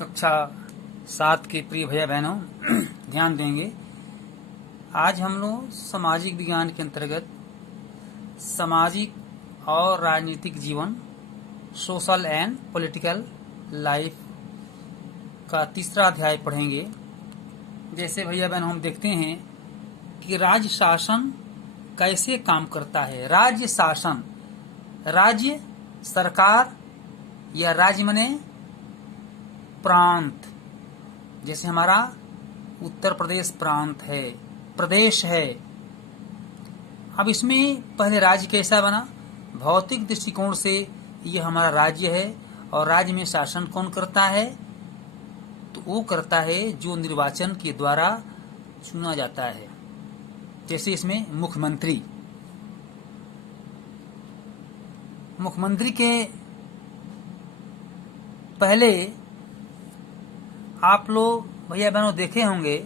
कक्षा 7 के प्रिय भैया बहनों ध्यान देंगे। आज हम लोग सामाजिक विज्ञान के अंतर्गत सामाजिक और राजनीतिक जीवन सोशल एंड पॉलिटिकल लाइफ का तीसरा अध्याय पढ़ेंगे। जैसे भैया बहन हम देखते हैं कि राज्य शासन कैसे काम करता है। राज्य शासन, राज्य सरकार या राज्य माने प्रांत। जैसे हमारा उत्तर प्रदेश प्रांत है, प्रदेश है। अब इसमें पहले राज्य कैसा बना? भौतिक दृष्टिकोण से यह हमारा राज्य है और राज्य में शासन कौन करता है? तो वो करता है जो निर्वाचन के द्वारा चुना जाता है। जैसे इसमें मुख्यमंत्री, मुख्यमंत्री के पहले आप लोग भैया बहनों देखे होंगे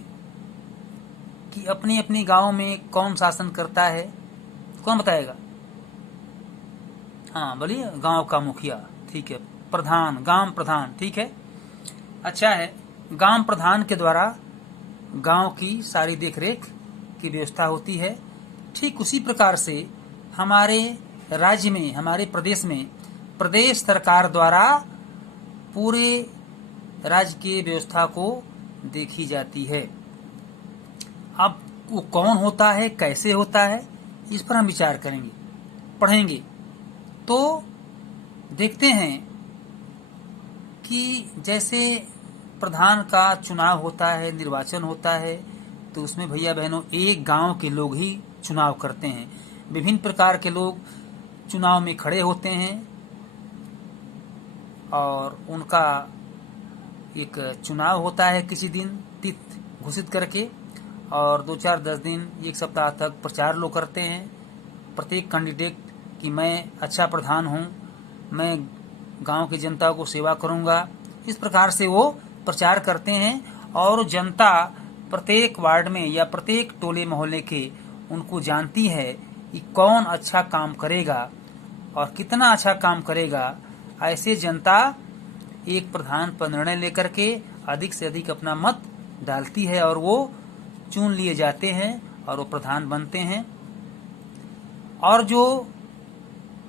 कि अपनी अपनी गांव में कौन शासन करता है। कौन बताएगा? हाँ बोलिए। गांव का मुखिया, ठीक है। प्रधान, गांव प्रधान, ठीक है, अच्छा है। गांव प्रधान के द्वारा गांव की सारी देखरेख की व्यवस्था होती है। ठीक उसी प्रकार से हमारे राज्य में, हमारे प्रदेश में प्रदेश सरकार द्वारा पूरे राज्य की व्यवस्था को देखी जाती है। अब वो कौन होता है, कैसे होता है, इस पर हम विचार करेंगे, पढ़ेंगे। तो देखते हैं कि जैसे प्रधान का चुनाव होता है, निर्वाचन होता है, तो उसमें भैया बहनों एक गांव के लोग ही चुनाव करते हैं। विभिन्न प्रकार के लोग चुनाव में खड़े होते हैं और उनका एक चुनाव होता है किसी दिन तिथि घोषित करके, और 2-4 10 दिन, एक सप्ताह तक प्रचार लोग करते हैं प्रत्येक कैंडिडेट कि मैं अच्छा प्रधान हूँ, मैं गांव की जनता को सेवा करूँगा। इस प्रकार से वो प्रचार करते हैं और जनता प्रत्येक वार्ड में या प्रत्येक टोले मोहल्ले के उनको जानती है कि कौन अच्छा काम करेगा और कितना अच्छा काम करेगा। ऐसे जनता एक प्रधान पर निर्णय लेकर के अधिक से अधिक अपना मत डालती है और वो चुन लिए जाते हैं और वो प्रधान बनते हैं। और जो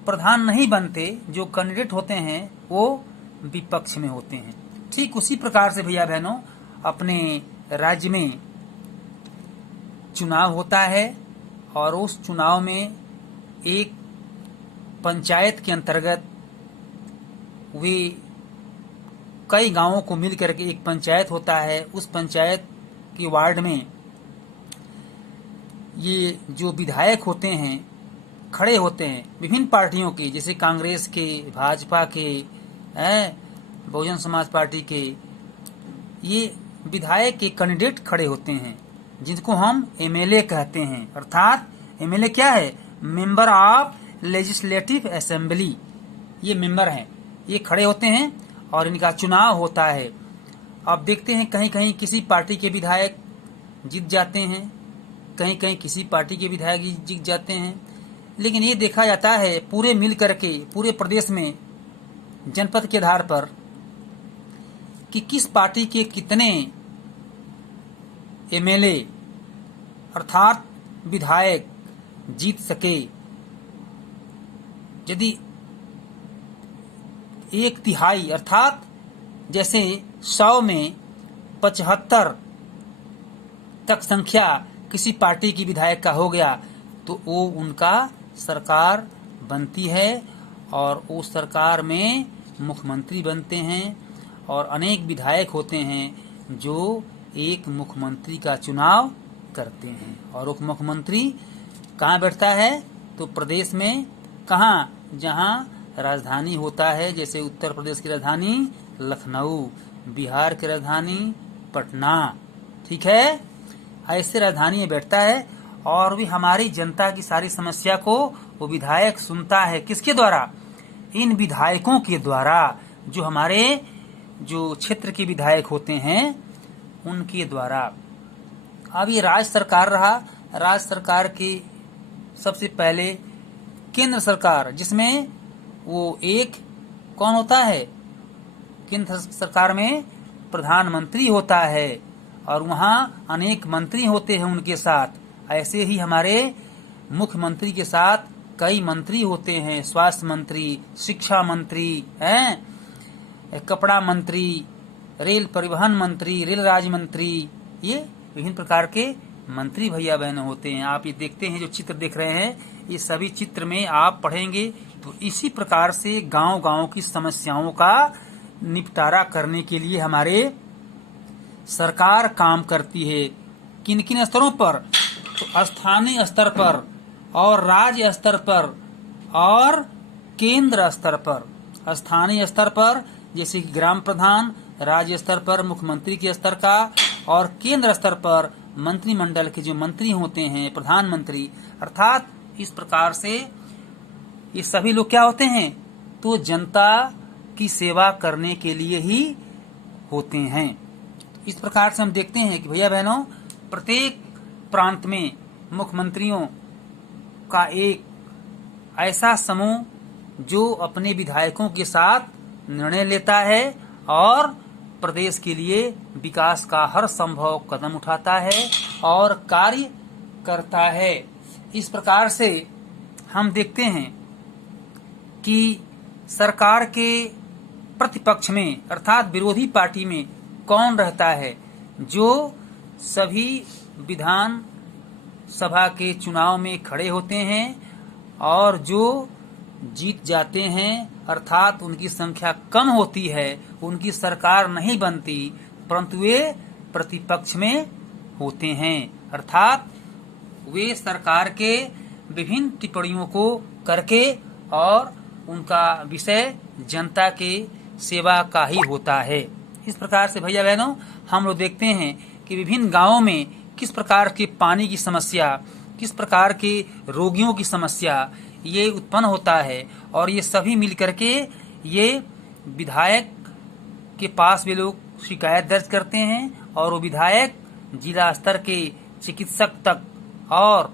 प्रधान नहीं बनते, जो कैंडिडेट होते हैं, वो विपक्ष में होते हैं। ठीक उसी प्रकार से भैया बहनों अपने राज्य में चुनाव होता है और उस चुनाव में एक पंचायत के अंतर्गत वे कई गांवों को मिल करके एक पंचायत होता है। उस पंचायत की वार्ड में ये जो विधायक होते हैं खड़े होते हैं विभिन्न पार्टियों के, जैसे कांग्रेस के, भाजपा के, बहुजन समाज पार्टी के। ये विधायक के कैंडिडेट खड़े होते हैं जिनको हम एमएलए कहते हैं। अर्थात एमएलए क्या है? Member of legislative assembly. ये मेंबर हैं, ये खड़े होते हैं और इनका चुनाव होता है। अब देखते हैं कहीं कहीं किसी पार्टी के विधायक जीत जाते हैं, कहीं कहीं किसी पार्टी के विधायक जीत जाते हैं। लेकिन ये देखा जाता है पूरे मिल करके पूरे प्रदेश में जनपद के आधार पर कि किस पार्टी के कितने एमएलए अर्थात विधायक जीत सके। यदि 1/3 अर्थात जैसे 100 में 75 तक संख्या किसी पार्टी की विधायक का हो गया तो वो उनका सरकार बनती है और उस सरकार में मुख्यमंत्री बनते हैं। और अनेक विधायक होते हैं जो एक मुख्यमंत्री का चुनाव करते हैं। और उप मुख्यमंत्री कहाँ बैठता है? तो प्रदेश में कहाँ? जहाँ राजधानी होता है। जैसे उत्तर प्रदेश की राजधानी लखनऊ, बिहार की राजधानी पटना, ठीक है। ऐसे राजधानी में बैठता है और भी हमारी जनता की सारी समस्या को वो विधायक सुनता है। किसके द्वारा? इन विधायकों के द्वारा, जो हमारे जो क्षेत्र के विधायक होते हैं उनके द्वारा। अब ये राज्य सरकार रहा। राज्य सरकार की सबसे पहले केंद्र सरकार, जिसमें वो एक कौन होता है? केंद्र सरकार में प्रधानमंत्री होता है और वहाँ अनेक मंत्री होते हैं उनके साथ। ऐसे ही हमारे मुख्यमंत्री के साथ कई मंत्री होते हैं, स्वास्थ्य मंत्री, शिक्षा मंत्री हैं, कपड़ा मंत्री, रेल परिवहन मंत्री, रेल राज्य मंत्री, ये विभिन्न प्रकार के मंत्री भैया बहन होते हैं। आप ये देखते हैं, जो चित्र देख रहे हैं, ये सभी चित्र में आप पढ़ेंगे तो इसी प्रकार से गांव-गांव की समस्याओं का निपटारा करने के लिए हमारे सरकार काम करती है। किन किन स्तरों पर? तो स्थानीय स्तर पर और राज्य स्तर पर और केंद्र स्तर पर। स्थानीय स्तर पर जैसे कि ग्राम प्रधान, राज्य स्तर पर मुख्यमंत्री के स्तर का, और केंद्र स्तर पर मंत्रिमंडल के जो मंत्री होते हैं, प्रधानमंत्री। अर्थात इस प्रकार से ये सभी लोग क्या होते हैं? तो जनता की सेवा करने के लिए ही होते हैं। इस प्रकार से हम देखते हैं कि भैया बहनों, प्रत्येक प्रांत में मुख्यमंत्रियों का एक ऐसा समूह जो अपने विधायकों के साथ निर्णय लेता है और प्रदेश के लिए विकास का हर संभव कदम उठाता है और कार्य करता है। इस प्रकार से हम देखते हैं कि सरकार के प्रतिपक्ष में अर्थात विरोधी पार्टी में कौन रहता है? जो सभी विधान सभा के चुनाव में खड़े होते हैं और जो जीत जाते हैं, अर्थात उनकी संख्या कम होती है, उनकी सरकार नहीं बनती, परंतु वे प्रतिपक्ष में होते हैं। अर्थात वे सरकार के विभिन्न टिप्पणियों को करके और उनका विषय जनता के सेवा का ही होता है। इस प्रकार से भैया बहनों, हम लोग देखते हैं कि विभिन्न गांवों में किस प्रकार के पानी की समस्या, किस प्रकार के रोगियों की समस्या ये उत्पन्न होता है, और ये सभी मिलकर के ये विधायक के पास वे लोग शिकायत दर्ज करते हैं और वो विधायक जिला स्तर के चिकित्सक तक और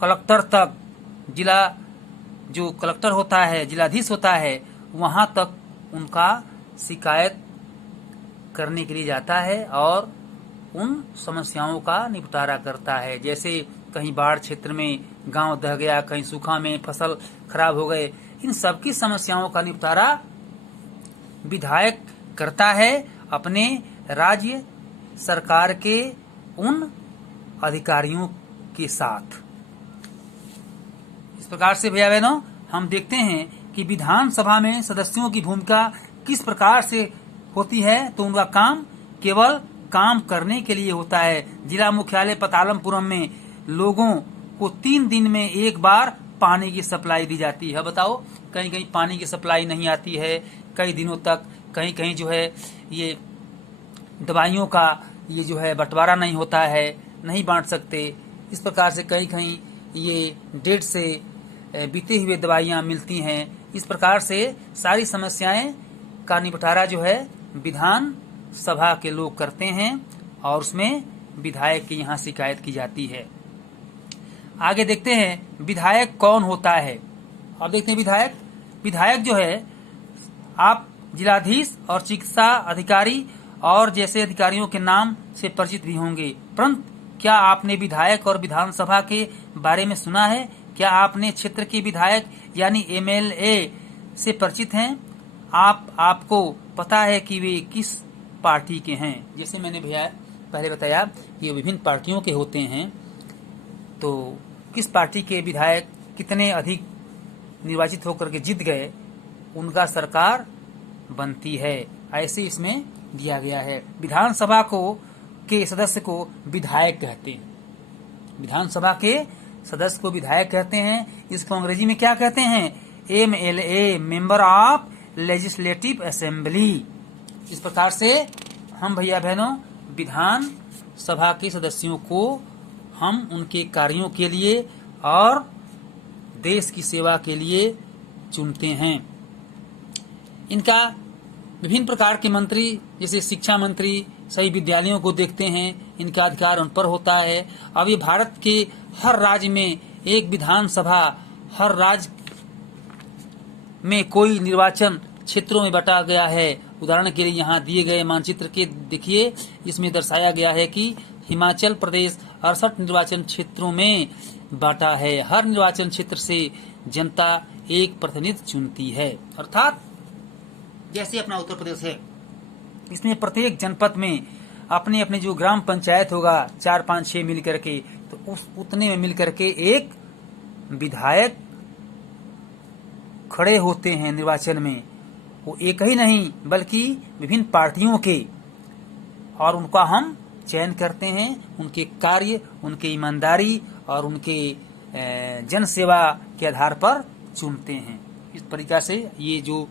कलेक्टर तक, जिला जो कलेक्टर होता है, जिलाधीश होता है, वहां तक उनका शिकायत करने के लिए जाता है और उन समस्याओं का निपटारा करता है। जैसे कहीं बाढ़ क्षेत्र में गांव दह गया, कहीं सूखा में फसल खराब हो गए, इन सबकी समस्याओं का निपटारा विधायक करता है अपने राज्य सरकार के उन अधिकारियों के साथ। इस प्रकार से भैया बहनों, हम देखते हैं कि विधानसभा में सदस्यों की भूमिका किस प्रकार से होती है। तो उनका काम केवल काम करने के लिए होता है। जिला मुख्यालय पतालमपुरम में लोगों को 3 दिन में एक बार पानी की सप्लाई दी जाती है। बताओ, कहीं कहीं पानी की सप्लाई नहीं आती है कई दिनों तक, कहीं कहीं जो है ये दवाइयों का ये जो है बंटवारा नहीं होता है, नहीं बांट सकते। इस प्रकार से कहीं कहीं ये डेट से बीते हुए दवाइयाँ मिलती हैं। इस प्रकार से सारी समस्याएं का निपटारा जो है विधान सभा के लोग करते हैं और उसमें विधायक की यहाँ शिकायत की जाती है। आगे देखते हैं विधायक कौन होता है। और देखते हैं विधायक जो है, आप जिलाधीश और चिकित्सा अधिकारी और जैसे अधिकारियों के नाम से परिचित भी होंगे, परंतु क्या आपने विधायक और विधानसभा के बारे में सुना है? क्या आपने क्षेत्र के विधायक यानी MLA से परिचित हैं? आपको पता है कि वे किस पार्टी के हैं? जैसे मैंने भैया पहले बताया कि ये विभिन्न पार्टियों के होते हैं, तो किस पार्टी के विधायक कितने अधिक निर्वाचित होकर के जीत गए, उनका सरकार बनती है। ऐसे इसमें दिया गया है। विधानसभा के सदस्य को विधायक कहते हैं। विधानसभा के सदस्य को विधायक कहते हैं। इसको अंग्रेजी में क्या कहते हैं? MLA, member of legislative assembly. इस प्रकार से हम भैया बहनों विधान सभा के सदस्यों को हम उनके कार्यों के लिए और देश की सेवा के लिए चुनते हैं। इनका विभिन्न प्रकार के मंत्री, जैसे शिक्षा मंत्री, सही विद्यालयों को देखते हैं, इनका अधिकार उन पर होता है। अब ये भारत के हर राज्य में एक विधानसभा, हर राज्य में कोई निर्वाचन क्षेत्रों में बांटा गया है। उदाहरण के लिए यहाँ दिए गए मानचित्र के देखिए, इसमें दर्शाया गया है कि हिमाचल प्रदेश 68 निर्वाचन क्षेत्रों में बांटा है। हर निर्वाचन क्षेत्र से जनता एक प्रतिनिधि चुनती है। अर्थात जैसे अपना उत्तर प्रदेश है, इसमें प्रत्येक जनपद में अपने अपने जो ग्राम पंचायत होगा 4, 5, 6 मिल करके, तो उस उतने में मिल करके एक विधायक खड़े होते हैं निर्वाचन में। वो एक ही नहीं बल्कि विभिन्न पार्टियों के, और उनका हम चयन करते हैं उनके कार्य, उनके ईमानदारी और उनके जन सेवा के आधार पर चुनते हैं। इस प्रकार से ये जो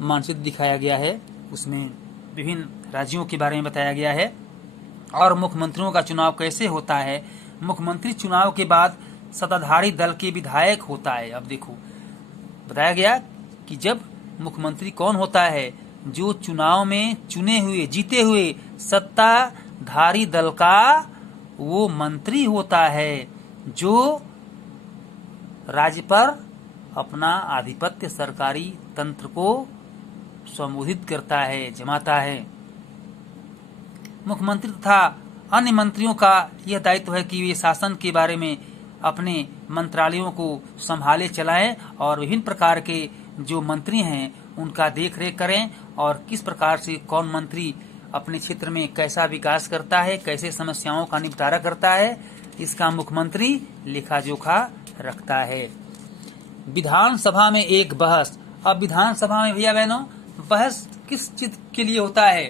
मानचित्र दिखाया गया है उसमें विभिन्न राज्यों के बारे में बताया गया है और मुख्यमंत्रियों का चुनाव कैसे होता है। मुख्यमंत्री चुनाव के बाद सत्ताधारी दल के विधायक होता है। अब देखो बताया गया कि जब मुख्यमंत्री कौन होता है, जो चुनाव में चुने हुए जीते हुए सत्ताधारी दल का वो मंत्री होता है, जो राज्य पर अपना आधिपत्य सरकारी तंत्र को संबोधित करता है, जमाता है। मुख्यमंत्री तथा अन्य मंत्रियों का यह दायित्व है कि वे शासन के बारे में अपने मंत्रालयों को संभाले चलाएं और विभिन्न प्रकार के जो मंत्री हैं उनका देखरेख करें और किस प्रकार से कौन मंत्री अपने क्षेत्र में कैसा विकास करता है, कैसे समस्याओं का निपटारा करता है, इसका मुख्यमंत्री लेखा जोखा रखता है। विधानसभा में एक बहस। अब विधानसभा में भैया बहनों बहस किस चीज के लिए होता है,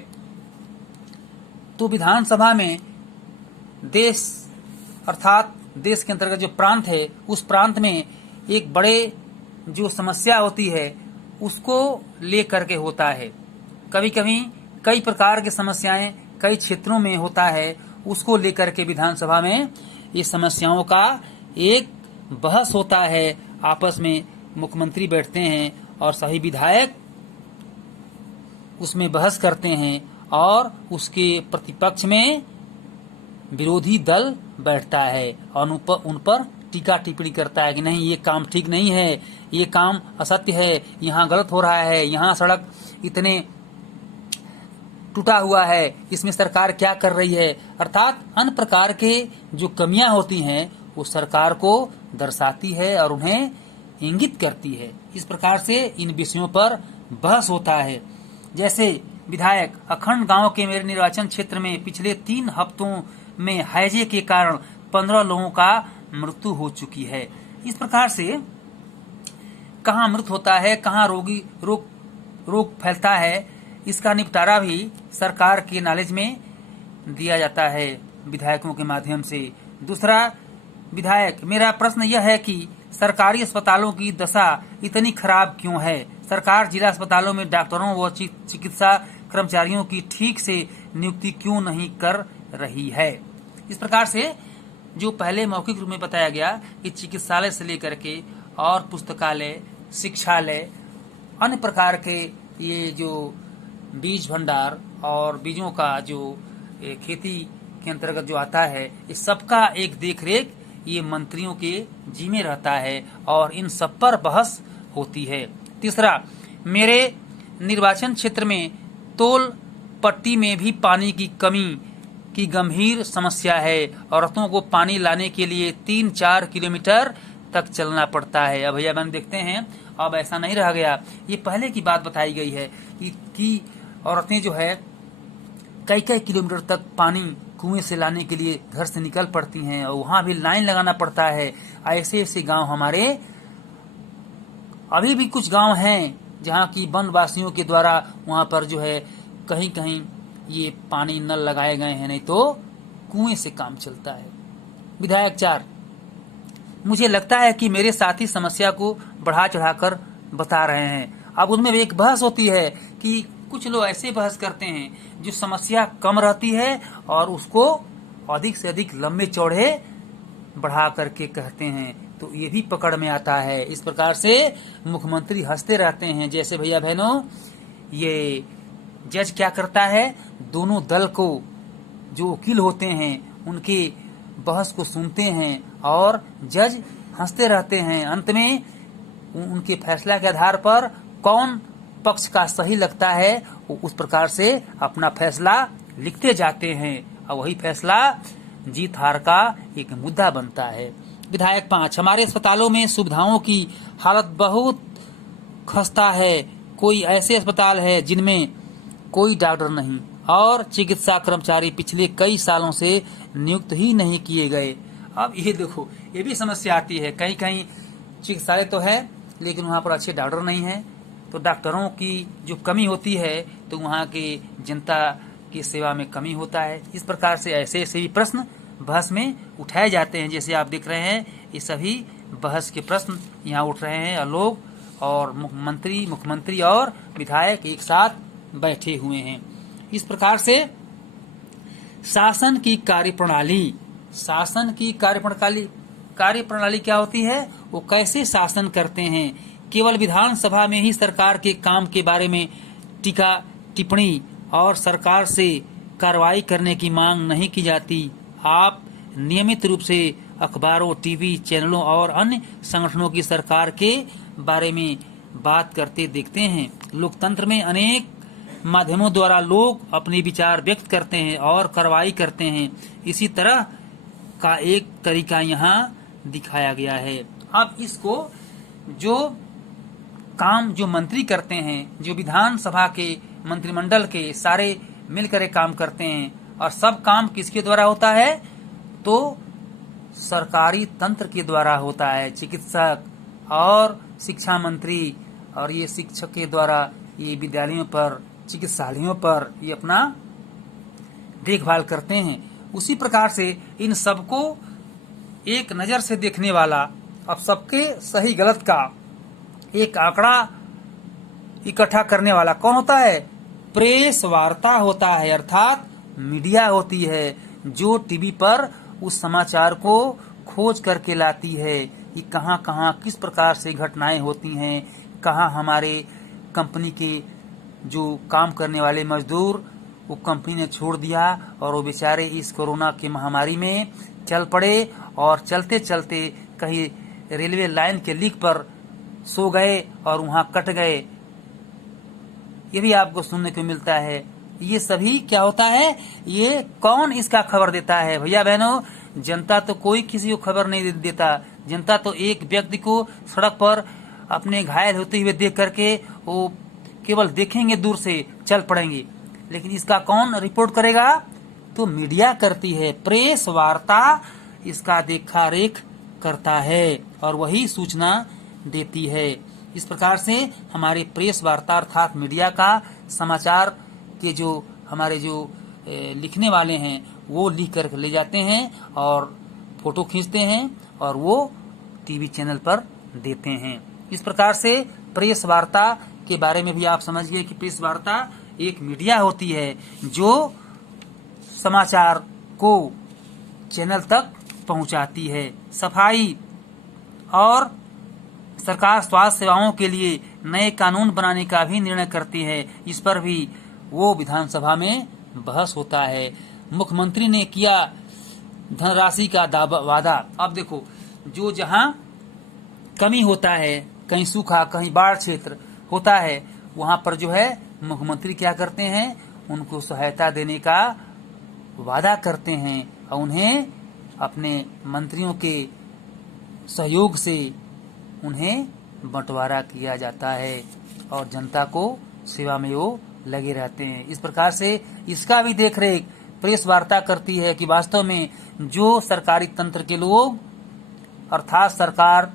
तो विधानसभा में देश अर्थात देश के अंतर्गत जो प्रांत है उस प्रांत में एक बड़े जो समस्या होती है उसको लेकर के होता है। कभी कभी कई प्रकार की समस्याएं कई क्षेत्रों में होता है, उसको लेकर के विधानसभा में ये समस्याओं का एक बहस होता है। आपस में मुख्यमंत्री बैठते हैं और सभी विधायक उसमें बहस करते हैं और उसके प्रतिपक्ष में विरोधी दल बैठता है और उन पर टीका टिप्पणी करता है कि नहीं ये काम ठीक नहीं है, ये काम असत्य है, यहाँ गलत हो रहा है, यहाँ सड़क इतने टूटा हुआ है, इसमें सरकार क्या कर रही है। अर्थात अन्य प्रकार के जो कमियां होती हैं वो सरकार को दर्शाती है और उन्हें इंगित करती है। इस प्रकार से इन विषयों पर बहस होता है। जैसे विधायक अखंड गांव के मेरे निर्वाचन क्षेत्र में पिछले 3 हफ्तों में हैजे के कारण 15 लोगों का मृत्यु हो चुकी है। इस प्रकार से कहाँ मृत्यु होता है, कहाँ रोग फैलता है, इसका निपटारा भी सरकार के नॉलेज में दिया जाता है विधायकों के माध्यम से। दूसरा विधायक, मेरा प्रश्न यह है कि सरकारी अस्पतालों की दशा इतनी खराब क्यों है? सरकार जिला अस्पतालों में डॉक्टरों व चिकित्सा कर्मचारियों की ठीक से नियुक्ति क्यों नहीं कर रही है? इस प्रकार से जो पहले मौखिक रूप में बताया गया कि चिकित्सालय से लेकर के और पुस्तकालय, शिक्षालय, अन्य प्रकार के ये जो बीज भंडार और बीजों का जो खेती के अंतर्गत जो आता है, इस सबका एक देखरेख ये मंत्रियों के जिम्मे रहता है और इन सब पर बहस होती है। तीसरा, मेरे निर्वाचन क्षेत्र में तोल पट्टी में भी पानी की कमी की गंभीर समस्या है। औरतों को पानी लाने के लिए 3-4 किलोमीटर तक चलना पड़ता है। अब भैया बहन देखते हैं अब ऐसा नहीं रह गया। ये पहले की बात बताई गई है कि औरतें जो है कई किलोमीटर तक पानी कुएं से लाने के लिए घर से निकल पड़ती हैं और वहां भी लाइन लगाना पड़ता है। ऐसे गांव हमारे अभी भी कुछ गांव हैं जहां की वनवासियों के द्वारा वहां पर जो है कहीं कहीं ये पानी नल लगाए गए हैं, नहीं तो कुएं से काम चलता है। विधायक 4, मुझे लगता है कि मेरे साथी समस्या को बढ़ा चढ़ाकर बता रहे हैं। अब उनमें एक बहस होती है कि कुछ लोग ऐसे बहस करते हैं जो समस्या कम रहती है और उसको अधिक से अधिक लंबे चौड़े बढ़ा करके कहते हैं, तो ये भी पकड़ में आता है। इस प्रकार से मुख्यमंत्री हंसते रहते हैं। जैसे भैया बहनों ये जज क्या करता है, दोनों दल को जो वकील होते हैं उनकी बहस को सुनते हैं और जज हंसते रहते हैं। अंत में उनके फैसला के आधार पर कौन पक्ष का सही लगता है वो उस प्रकार से अपना फैसला लिखते जाते हैं और वही फैसला जीत हार का एक मुद्दा बनता है। विधायक 5, हमारे अस्पतालों में सुविधाओं की हालत बहुत खस्ता है। कोई ऐसे अस्पताल है जिनमें कोई डॉक्टर नहीं और चिकित्सा कर्मचारी पिछले कई सालों से नियुक्त ही नहीं किए गए। अब ये देखो, ये भी समस्या आती है, कहीं कहीं चिकित्सालय तो है लेकिन वहाँ पर अच्छे डॉक्टर नहीं है, तो डॉक्टरों की जो कमी होती है तो वहाँ के जनता की सेवा में कमी होता है। इस प्रकार से ऐसे ऐसे भी प्रश्न बहस में उठाए जाते हैं। जैसे आप देख रहे हैं ये सभी बहस के प्रश्न यहाँ उठ रहे हैं, लोग और मुख्यमंत्री और विधायक एक साथ बैठे हुए हैं। इस प्रकार से शासन की कार्यप्रणाली क्या होती है, वो कैसे शासन करते हैं। केवल विधानसभा में ही सरकार के काम के बारे में टीका टिप्पणी और सरकार से कार्रवाई करने की मांग नहीं की जाती। आप नियमित रूप से अखबारों, टीवी चैनलों और अन्य संगठनों की सरकार के बारे में बात करते देखते हैं। लोकतंत्र में अनेक माध्यमों द्वारा लोग अपने विचार व्यक्त करते हैं और कार्रवाई करते हैं। इसी तरह का एक तरीका यहाँ दिखाया गया है। अब इसको जो काम जो मंत्री करते हैं, जो विधानसभा के मंत्रिमंडल के सारे मिलकर एक काम करते हैं, और सब काम किसके द्वारा होता है, तो सरकारी तंत्र के द्वारा होता है। चिकित्सक और शिक्षा मंत्री और ये शिक्षक के द्वारा ये विद्यालयों पर, चिकित्सालयों पर ये अपना देखभाल करते हैं। उसी प्रकार से इन सबको एक नजर से देखने वाला, अब सबके सही गलत का एक आंकड़ा इकट्ठा करने वाला कौन होता है, प्रेस वार्ता होता है, अर्थात मीडिया होती है, जो टीवी पर उस समाचार को खोज करके लाती है कि कहां कहां किस प्रकार से घटनाएं होती हैं, कहां हमारे कंपनी के जो काम करने वाले मजदूर वो कंपनी ने छोड़ दिया और वो बेचारे इस कोरोना की महामारी में चल पड़े और चलते चलते कहीं रेलवे लाइन के लीक पर सो गए और वहां कट गए। ये भी आपको सुनने को मिलता है। ये सभी क्या होता है, ये कौन इसका खबर देता है? भैया बहनों, जनता तो कोई किसी को खबर नहीं देता। जनता तो एक व्यक्ति को सड़क पर अपने घायल होते हुए देख करके वो केवल देखेंगे, दूर से चल पड़ेंगे, लेकिन इसका कौन रिपोर्ट करेगा? तो मीडिया करती है। प्रेस वार्ता इसका देखा रेख करता है और वही सूचना देती है। इस प्रकार से हमारे प्रेस वार्ता अर्थात मीडिया का समाचार के जो हमारे जो लिखने वाले हैं वो लिख कर ले जाते हैं और फोटो खींचते हैं और वो टीवी चैनल पर देते हैं। इस प्रकार से प्रेस वार्ता के बारे में भी आप समझिए कि प्रेस वार्ता एक मीडिया होती है जो समाचार को चैनल तक पहुंचाती है। सफाई और सरकार स्वास्थ्य सेवाओं के लिए नए कानून बनाने का भी निर्णय करती है। इस पर भी वो विधानसभा में बहस होता है। मुख्यमंत्री ने किया धनराशि का वादा। अब देखो, जो जहां कमी होता है, कहीं सूखा, कहीं बाढ़ क्षेत्र होता है, वहां पर जो है मुख्यमंत्री क्या करते हैं, उनको सहायता देने का वादा करते हैं और उन्हें अपने मंत्रियों के सहयोग से उन्हें बंटवारा किया जाता है और जनता को सेवा में वो लगे रहते हैं। इस प्रकार से इसका भी देखरेख प्रेस वार्ता करती है कि वास्तव में जो सरकारी तंत्र के लोग अर्थात सरकार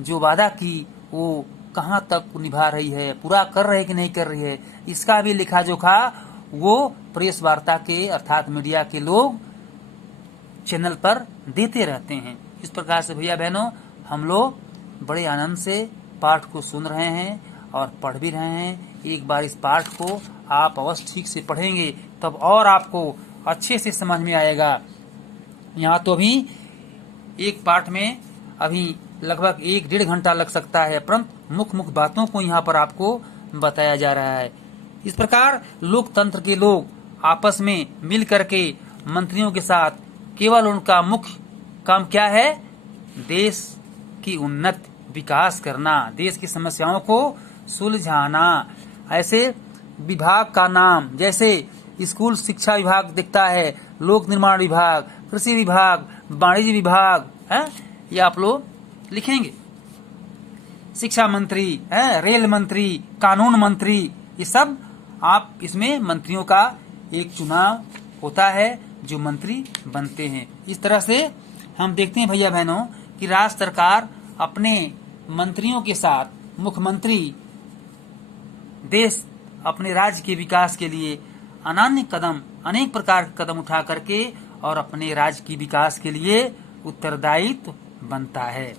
जो वादा की वो कहाँ तक निभा रही है, पूरा कर रही है कि नहीं कर रही है। इसका भी लिखा जोखा वो प्रेस वार्ता के अर्थात मीडिया के लोग चैनल पर देते रहते हैं। इस प्रकार से भैया बहनों, हम लोग बड़े आनंद से पाठ को सुन रहे हैं और पढ़ भी रहे हैं। एक बार इस पाठ को आप अवश्य ठीक से पढ़ेंगे तब और आपको अच्छे से समझ में आएगा। यहाँ तो अभी एक पाठ में अभी लगभग 1-1.5 घंटा लग सकता है, परंतु मुख्य बातों को यहाँ पर आपको बताया जा रहा है। इस प्रकार लोकतंत्र के लोग आपस में मिल करके मंत्रियों के साथ केवल उनका मुख्य काम क्या है, देश की उन्नति, विकास करना, देश की समस्याओं को सुलझाना, ऐसे विभाग का नाम, जैसे स्कूल शिक्षा विभाग दिखता है, लोक निर्माण विभाग, कृषि विभाग, वाणिज्य विभाग है, ये आप लोग लिखेंगे। शिक्षा मंत्री है, रेल मंत्री, कानून मंत्री, ये सब आप इसमें मंत्रियों का एक चुनाव होता है जो मंत्री बनते हैं। इस तरह से हम देखते हैं भैया बहनों कि राज्य सरकार अपने मंत्रियों के साथ मुख्यमंत्री देश अपने राज्य के विकास के लिए अनेक प्रकार के कदम उठा करके और अपने राज्य की विकास के लिए उत्तरदायित्व बनता है।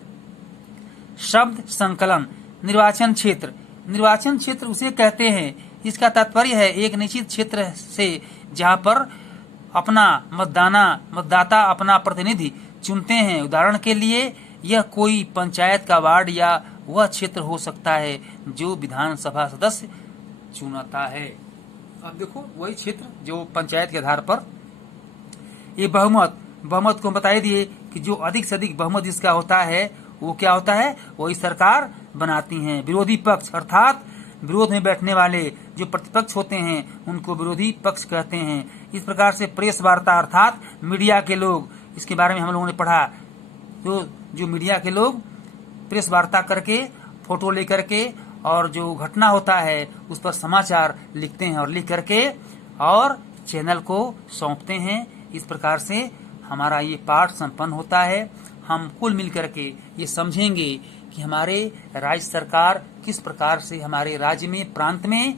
शब्द संकलन। निर्वाचन क्षेत्र। निर्वाचन क्षेत्र उसे कहते हैं, इसका तात्पर्य है एक निश्चित क्षेत्र से जहां पर अपना मतदाता अपना प्रतिनिधि चुनते हैं। उदाहरण के लिए यह कोई पंचायत का वार्ड या वह क्षेत्र हो सकता है जो विधानसभा सदस्य चुनता है। अब देखो वही क्षेत्र जो पंचायत के आधार पर। ये बहुमत को बता दिए कि जो अधिक से अधिक बहुमत जिसका होता है वो क्या होता है, वही सरकार बनाती हैं। विरोधी पक्ष अर्थात विरोध में बैठने वाले जो प्रतिपक्ष होते हैं उनको विरोधी पक्ष कहते हैं। इस प्रकार से प्रेस वार्ता अर्थात मीडिया के लोग, इसके बारे में हम लोगों ने पढ़ा, जो मीडिया के लोग प्रेस वार्ता करके फोटो लेकर के और जो घटना होता है उस पर समाचार लिखते हैं और लिख करके और चैनल को सौंपते हैं। इस प्रकार से हमारा ये पाठ संपन्न होता है। हम कुल मिलकर के ये समझेंगे कि हमारे राज्य सरकार किस प्रकार से हमारे राज्य में, प्रांत में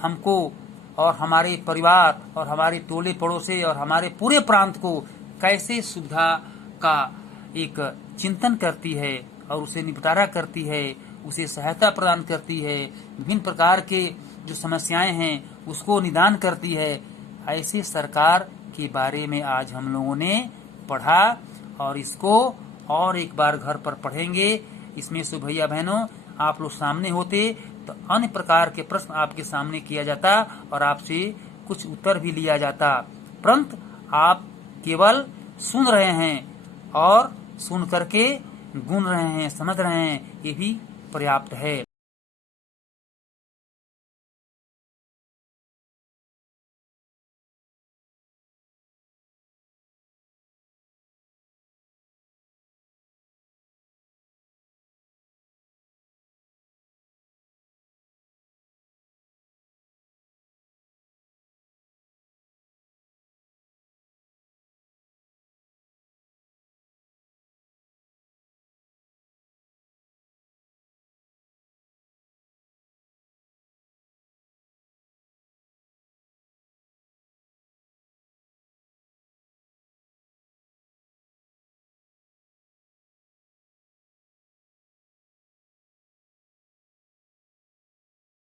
हमको और हमारे परिवार और हमारे टोले पड़ोसे और हमारे पूरे प्रांत को कैसे सुविधा का एक चिंतन करती है और उसे निपटारा करती है, उसे सहायता प्रदान करती है, विभिन्न प्रकार के जो समस्याएं हैं उसको निदान करती है। ऐसे सरकार के बारे में आज हम लोगों ने पढ़ा और इसको और एक बार घर पर पढ़ेंगे। इसमें से भैया बहनों आप लोग सामने होते तो अन्य प्रकार के प्रश्न आपके सामने किया जाता और आपसे कुछ उत्तर भी लिया जाता, परंतु आप केवल सुन रहे हैं और सुन करके गुन रहे हैं, समझ रहे हैं, ये भी पर्याप्त है।